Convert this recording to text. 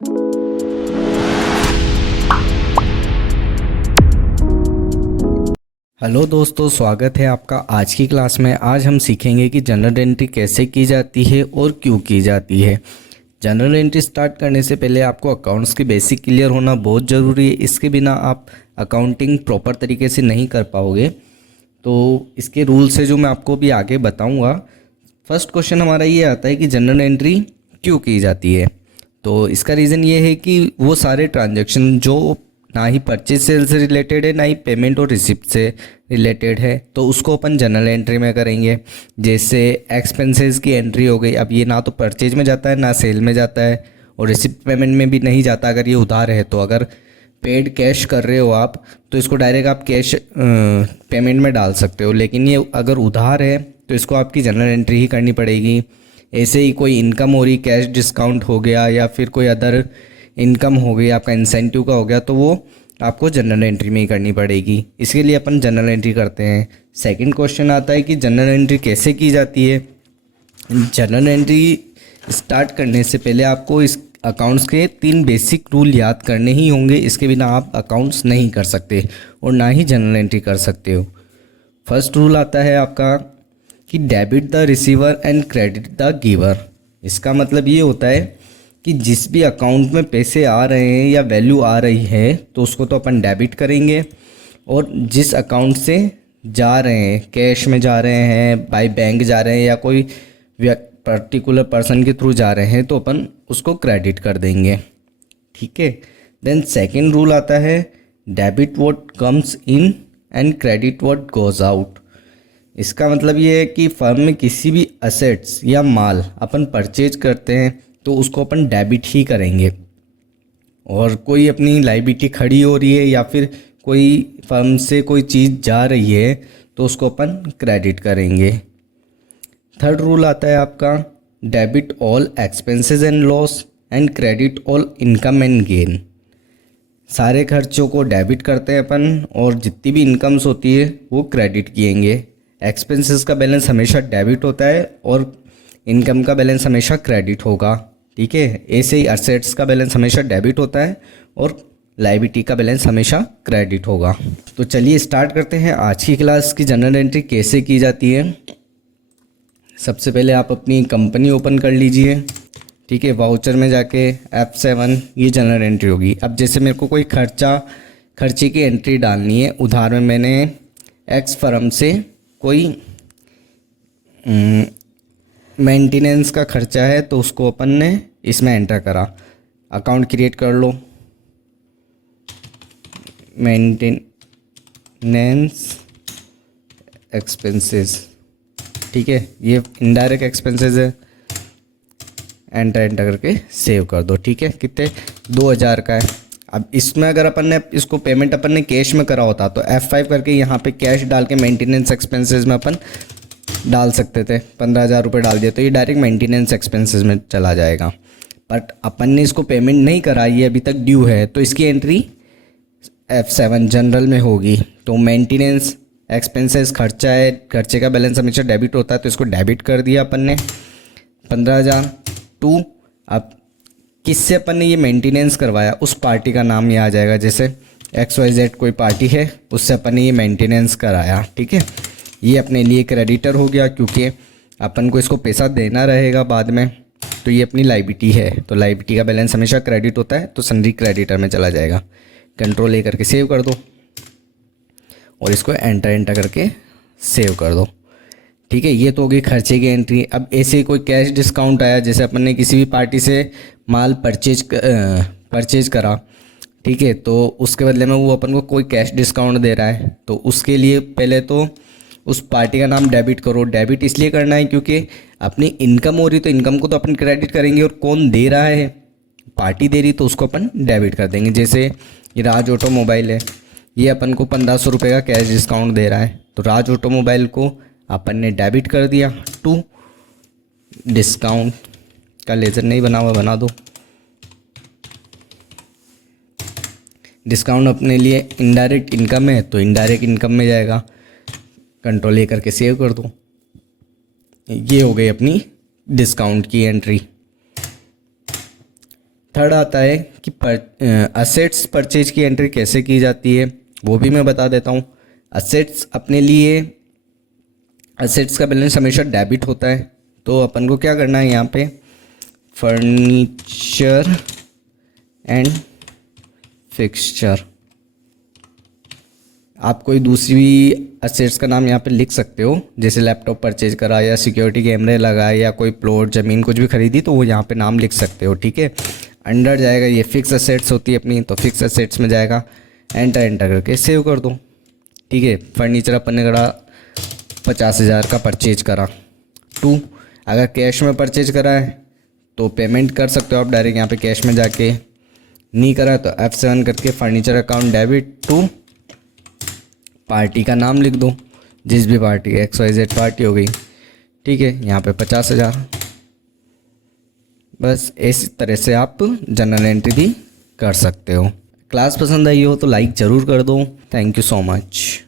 Hello दोस्तों, स्वागत है आपका आज की क्लास में। आज हम सीखेंगे कि जनरल एंट्री कैसे की जाती है और क्यों की जाती है। जनरल एंट्री स्टार्ट करने से पहले आपको अकाउंट्स की बेसिक क्लियर होना बहुत ज़रूरी है। इसके बिना आप अकाउंटिंग प्रॉपर तरीके से नहीं कर पाओगे। तो इसके रूल्स है जो मैं आपको भी आगे बताऊंगा। फर्स्ट क्वेश्चन हमारा ये आता है कि जनरल एंट्री क्यों की जाती है। तो इसका रीज़न ये है कि वो सारे ट्रांजैक्शन जो ना ही परचेज सेल से रिलेटेड है, ना ही पेमेंट और रिसिप्ट से रिलेटेड है, तो उसको अपन जनरल एंट्री में करेंगे। जैसे एक्सपेंसेस की एंट्री हो गई। अब ये ना तो परचेज में जाता है ना सेल में जाता है और रिसिप्ट पेमेंट में भी नहीं जाता अगर ये उधार है। तो अगर पेड कैश कर रहे हो आप तो इसको डायरेक्ट आप कैश पेमेंट में डाल सकते हो, लेकिन ये अगर उधार है तो इसको आपकी जनरल एंट्री ही करनी पड़ेगी। ऐसे ही कोई इनकम हो रही, कैश डिस्काउंट हो गया या फिर कोई अदर इनकम हो गई, आपका इंसेंटिव का हो गया, तो वो आपको जनरल एंट्री में ही करनी पड़ेगी। इसके लिए अपन जनरल एंट्री करते हैं। सेकंड क्वेश्चन आता है कि जनरल एंट्री कैसे की जाती है। जनरल एंट्री स्टार्ट करने से पहले आपको इस अकाउंट्स के 3 बेसिक रूल याद करने ही होंगे। इसके बिना आप अकाउंट्स नहीं कर सकते और ना ही जनरल एंट्री कर सकते हो। फर्स्ट रूल आता है आपका कि debit the receiver and credit the giver. इसका मतलब ये होता है कि जिस भी अकाउंट में पैसे आ रहे हैं या वैल्यू आ रही है तो उसको तो अपन डेबिट करेंगे, और जिस अकाउंट से जा रहे हैं, कैश में जा रहे हैं, बाय बैंक जा रहे हैं या कोई पर्टिकुलर पर्सन के थ्रू जा रहे हैं, तो अपन उसको क्रेडिट कर देंगे। ठीक है। देन सेकंड रूल आता है debit what comes in and credit what goes out. इसका मतलब ये है कि फर्म में किसी भी असेट्स या माल अपन परचेज करते हैं तो उसको अपन डेबिट ही करेंगे, और कोई अपनी लायबिलिटी खड़ी हो रही है या फिर कोई फर्म से कोई चीज़ जा रही है तो उसको अपन क्रेडिट करेंगे। थर्ड रूल आता है आपका debit all expenses and loss and credit all income and gain. सारे खर्चों को डेबिट करते हैं अपन और जितनी भी इनकम्स होती है वो क्रेडिट किएंगे। एक्सपेंसेस का बैलेंस हमेशा डेबिट होता है और इनकम का बैलेंस हमेशा क्रेडिट होगा। ठीक है। ऐसे ही असेट्स का बैलेंस हमेशा डेबिट होता है और लायबिलिटी का बैलेंस हमेशा क्रेडिट होगा। तो चलिए स्टार्ट करते हैं आज की क्लास की जनरल एंट्री कैसे की जाती है। सबसे पहले आप अपनी कंपनी ओपन कर लीजिए। ठीक है। वाउचर में जाके F7 ये जनरल एंट्री होगी। अब जैसे मेरे को कोई खर्चे की एंट्री डालनी है। उधार में मैंने एक्स फर्म से कोई मेंटेनेंस का खर्चा है तो उसको अपन ने इसमें एंटर करा। अकाउंट क्रिएट कर लो, मेंटेनेंस एक्सपेंसेस। ठीक है। ये इनडायरेक्ट एक्सपेंसेस है। एंटर करके सेव कर दो। ठीक है। कितने 2000 का है। अब इसमें अगर अपन ने इसको पेमेंट अपन ने कैश में करा होता तो F5 करके यहाँ पे कैश डाल के मेंटेनेंस एक्सपेंसेस में अपन डाल सकते थे। 15,000 रुपये डाल दिए तो ये डायरेक्ट मेंटेनेंस एक्सपेंसेस में चला जाएगा। बट अपन ने इसको पेमेंट नहीं कराई है, अभी तक ड्यू है, तो इसकी एंट्री F7 जनरल में होगी। तो मेंटेनेंस एक्सपेंसेस खर्चा है, खर्चे का बैलेंस हमेशा डेबिट होता है तो इसको डेबिट कर दिया अपन ने 15,000 टू। अब किससे अपन ने ये मेंटेनेंस करवाया उस पार्टी का नाम ये आ जाएगा। जैसे XYZ कोई पार्टी है, उससे अपन ने ये मेंटेनेंस कराया। ठीक है। ये अपने लिए क्रेडिटर हो गया क्योंकि अपन को इसको पैसा देना रहेगा बाद में, तो ये अपनी लायबिलिटी है। तो लायबिलिटी का बैलेंस हमेशा क्रेडिट होता है तो सन्ड्री क्रेडिटर में चला जाएगा। कंट्रोल A करके सेव कर दो और इसको एंटर करके सेव कर दो। ठीक है। ये तो होगी खर्चे की एंट्री। अब ऐसे कोई कैश डिस्काउंट आया, जैसे अपन ने किसी भी पार्टी से माल परचेज करा। ठीक है। तो उसके बदले में वो अपन को कोई कैश डिस्काउंट दे रहा है, तो उसके लिए पहले तो उस पार्टी का नाम डेबिट करो। डेबिट इसलिए करना है क्योंकि अपनी इनकम हो रही तो इनकम को तो अपन क्रेडिट करेंगे, और कौन दे रहा है, पार्टी दे रही, तो उसको अपन डेबिट कर देंगे। जैसे ये राज ऑटोमोबाइल है, ये अपन को 1500 रुपये का कैश डिस्काउंट दे रहा है, तो राज ऑटोमोबाइल को अपन ने डेबिट कर दिया टू डिस्काउंट का लेजर नहीं बना हुआ, बना दो। डिस्काउंट अपने लिए इनडायरेक्ट इनकम है तो इनडायरेक्ट इनकम में जाएगा। कंट्रोल A करके सेव कर दो। ये हो गई अपनी डिस्काउंट की एंट्री। थर्ड आता है कि असेट्स परचेज की एंट्री कैसे की जाती है, वो भी मैं बता देता हूँ। असेट्स अपने लिए, असेट्स का बैलेंस हमेशा डेबिट होता है, तो अपन को क्या करना है, यहाँ पे फर्नीचर एंड फिक्सचर, आप कोई दूसरी असेट्स का नाम यहाँ पे लिख सकते हो, जैसे लैपटॉप परचेज करा या सिक्योरिटी कैमरे लगाए या कोई प्लॉट ज़मीन कुछ भी खरीदी, तो वो यहाँ पे नाम लिख सकते हो, ठीक है। अंडर जाएगा, ये फिक्स असेट्स होती है अपनी, तो फिक्स असेट्स में जाएगा, एंटर करके सेव कर दो, ठीक है। फर्नीचर अपन ने करा 50,000 का परचेज करा। 2, अगर कैश में परचेज करा है तो पेमेंट कर सकते हो आप डायरेक्ट यहाँ पे कैश में जाके, नहीं करा तो F7 करके furniture account debit to, party का नाम लिख दो, जिस भी पार्टी, XYZ पार्टी हो गई, ठीक है। यहाँ पे 50,000। बस इस तरह से आप जनरल एंट्री भी कर सकते हो। क्लास पसंद आई हो तो लाइक ज़रूर कर दो। Thank you so much.